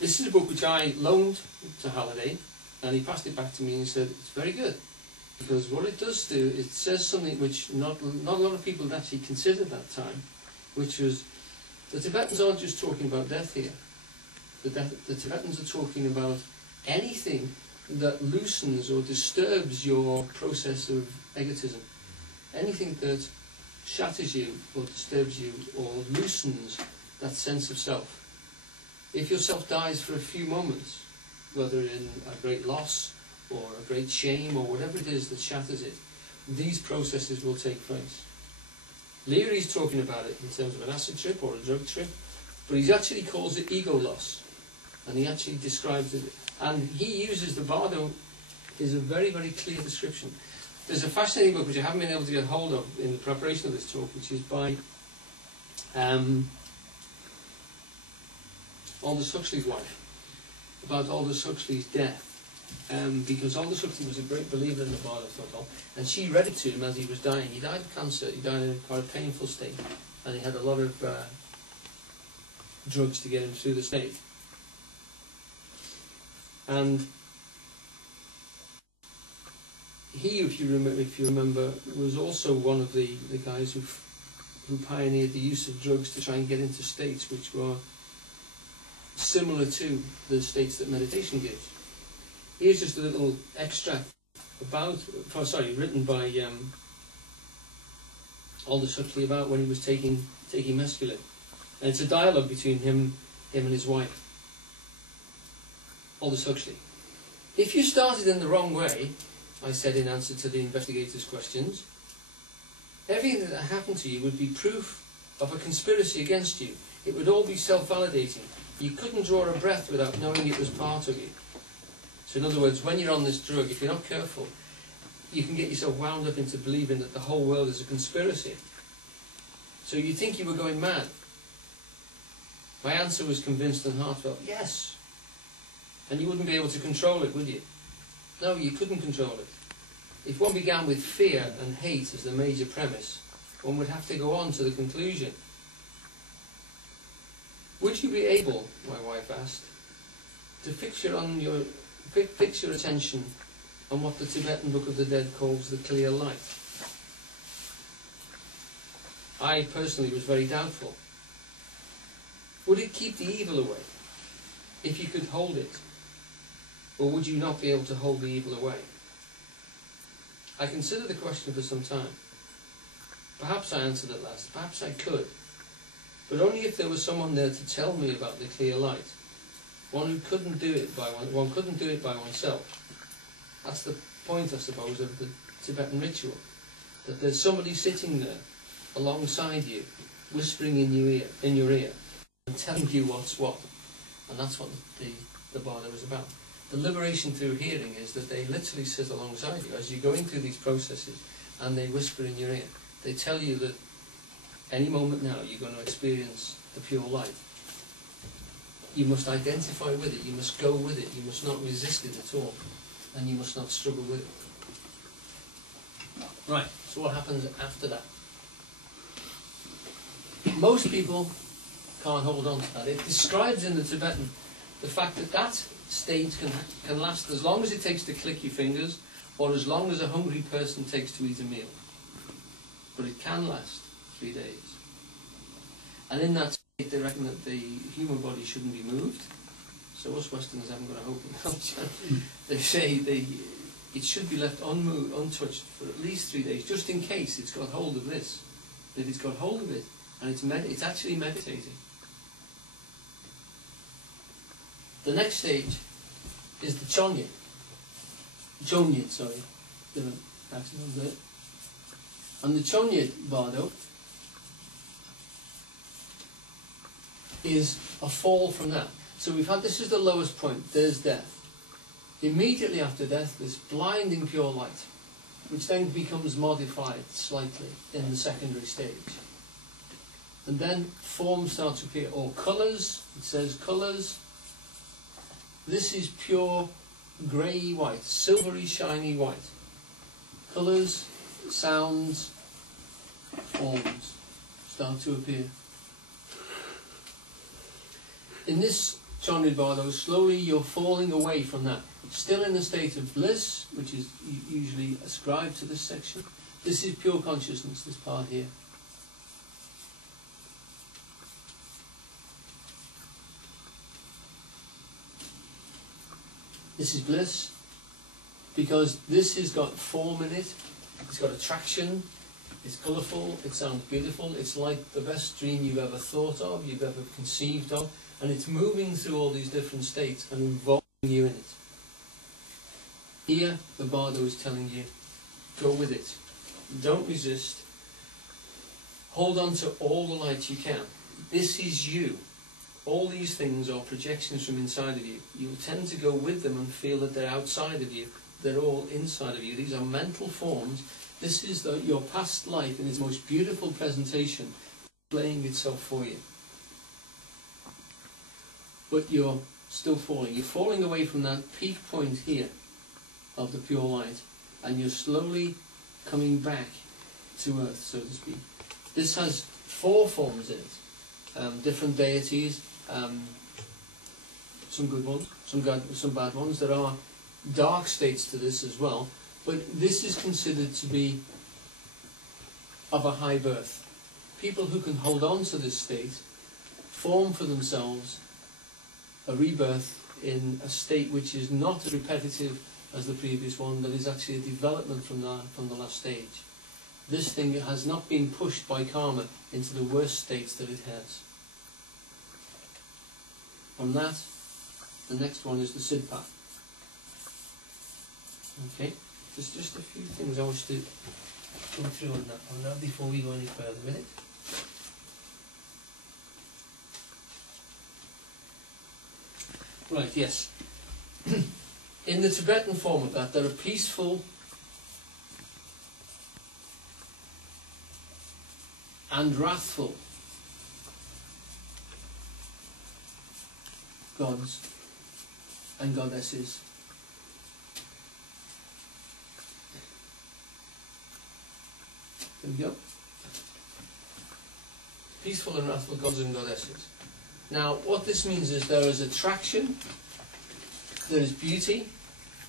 This is a book which I loaned to Halliday, and he passed it back to me and said, it's very good. Because what it does do, it says something which not a lot of people had actually considered that time, which was, the Tibetans aren't just talking about death here. The Tibetans are talking about anything that loosens or disturbs your process of egotism. Anything that shatters you or disturbs you or loosens that sense of self. If your self dies for a few moments, whether in a great loss or a great shame or whatever it is that shatters it, these processes will take place. Leary's talking about it in terms of an acid trip or a drug trip, but he actually calls it ego loss, and he actually describes it, and he uses the Bardo is a very, very clear description. There's a fascinating book which I haven't been able to get hold of in the preparation of this talk, which is by Aldous Huxley's wife, about Aldous Huxley's death. Because Aldous Huxley was a great believer in the Bardo Thodol, and she read it to him as he was dying. He died of cancer, he died in quite a painful state, and he had a lot of drugs to get him through the state. And he, if you remember, was also one of the guys who pioneered the use of drugs to try and get into states which were similar to the states that meditation gives. Here's just a little extract written by Aldous Huxley about when he was taking mescaline. And it's a dialogue between him and his wife. Aldous Huxley. If you started in the wrong way, I said in answer to the investigator's questions, everything that happened to you would be proof of a conspiracy against you. It would all be self-validating. You couldn't draw a breath without knowing it was part of you. So in other words, when you're on this drug, if you're not careful, you can get yourself wound up into believing that the whole world is a conspiracy. So you think you were going mad. My answer was convinced and heartfelt, yes. And you wouldn't be able to control it, would you? No, you couldn't control it. If one began with fear and hate as the major premise, one would have to go on to the conclusion. Would you be able, my wife asked, to fix your attention on what the Tibetan Book of the Dead calls the clear light? I personally was very doubtful. Would it keep the evil away, if you could hold it? Or would you not be able to hold the evil away? I considered the question for some time. Perhaps I answered at last, perhaps I could, but only if there was someone there to tell me about the clear light. One who couldn't do it by one couldn't do it by oneself. That's the point, I suppose, of the Tibetan ritual. That there's somebody sitting there alongside you, whispering in your ear, and telling you what's what. And that's what the Bardo is about. The liberation through hearing is that they literally sit alongside you as you're going through these processes, and they whisper in your ear. They tell you that any moment now you're going to experience the pure light. You must identify with it, you must go with it, you must not resist it at all, and you must not struggle with it. Right, so what happens after that? Most people can't hold on to that. It describes in the Tibetan the fact that that state can last as long as it takes to click your fingers, or as long as a hungry person takes to eat a meal. But it can last 3 days. And in that state, they reckon that the human body shouldn't be moved. So us Westerners haven't got a hope in culture. They say it should be left unmoved, untouched for at least 3 days, just in case it's got hold of this. That it's got hold of it, and it's actually meditating. The next stage is the Chonyit. Chonyit, sorry. Bit of an accident there. And the Chonyit Bardo is a fall from that. So this is the lowest point, there's death. Immediately after death, there's blinding pure light, which then becomes modified slightly in the secondary stage. And then forms start to appear, or colours, it says colours. This is pure grey white, silvery shiny white. Colours, sounds, forms start to appear. In this Chonrid Bardo, slowly you're falling away from that. Still in a state of bliss, which is usually ascribed to this section. This is pure consciousness, this part here. This is bliss, because this has got form in it, it's got attraction, it's colourful, it sounds beautiful, it's like the best dream you've ever thought of, you've ever conceived of, and it's moving through all these different states and involving you in it. Here, the Bardo is telling you, go with it. Don't resist. Hold on to all the light you can. This is you. All these things are projections from inside of you. You'll tend to go with them and feel that they're outside of you. They're all inside of you. These are mental forms. This is your past life in its most beautiful presentation, playing itself for you. But you're still falling. You're falling away from that peak point here of the pure light, and you're slowly coming back to earth, so to speak. This has 4 forms in it. Different deities, some good ones, some bad ones. There are dark states to this as well, but this is considered to be of a high birth. People who can hold on to this state form for themselves a rebirth in a state which is not as repetitive as the previous one, that is actually a development from the last stage. This thing has not been pushed by karma into the worst states that it has. From that, the next one is the Siddha. Okay, there's just a few things I wish to go through on that one now before we go any further with it. Right, yes. In the Tibetan form of that, there are peaceful and wrathful gods and goddesses. There we go. Peaceful and wrathful gods and goddesses. Now, what this means is there is attraction, there is beauty,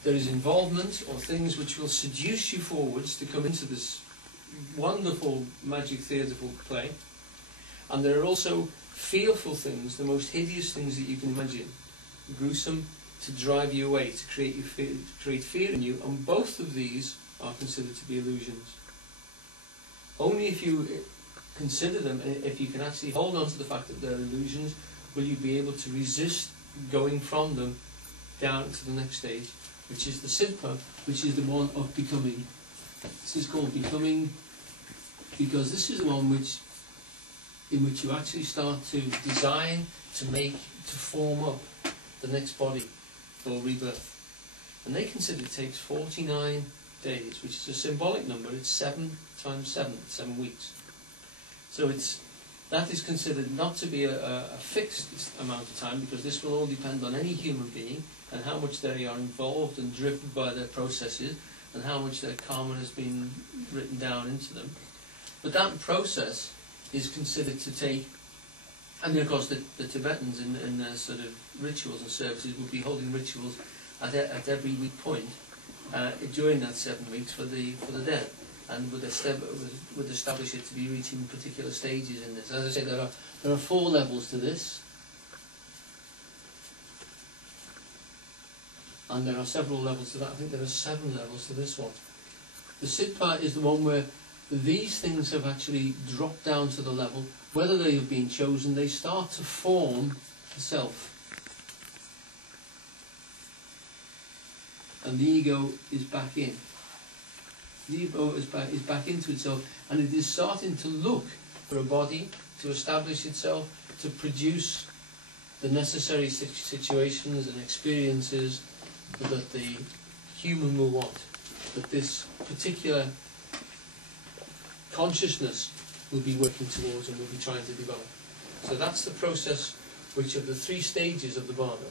there is involvement, or things which will seduce you forwards to come into this wonderful magic theatrical play. And there are also fearful things, the most hideous things that you can imagine, gruesome, to drive you away, to create fear in you, and both of these are considered to be illusions. Only if you consider them, if you can actually hold on to the fact that they're illusions, will you be able to resist going from them down to the next stage, which is the Siddha, which is the one of becoming. This is called becoming because this is the one in which you actually start to design, to make, to form up the next body for rebirth. And they consider it takes 49 days, which is a symbolic number. It's 7 times 7, 7 weeks. So that is considered not to be a fixed amount of time, because this will all depend on any human being and how much they are involved and driven by their processes and how much their karma has been written down into them. But that process is considered to take, and then of course the Tibetans in their sort of rituals and services will be holding rituals at every week point during that 7 weeks for the dead, and would establish it to be reaching particular stages in this. As I say, there are 4 levels to this, and there are several levels to that. I think there are 7 levels to this one. The Siddha is the one where these things have actually dropped down to the level, whether they have been chosen, they start to form the self. And the ego is back in. The ego is back into itself, and it is starting to look for a body to establish itself, to produce the necessary situations and experiences that the human will want, that this particular consciousness will be working towards and will be trying to develop. So that's the process which of the 3 stages of the Bardo.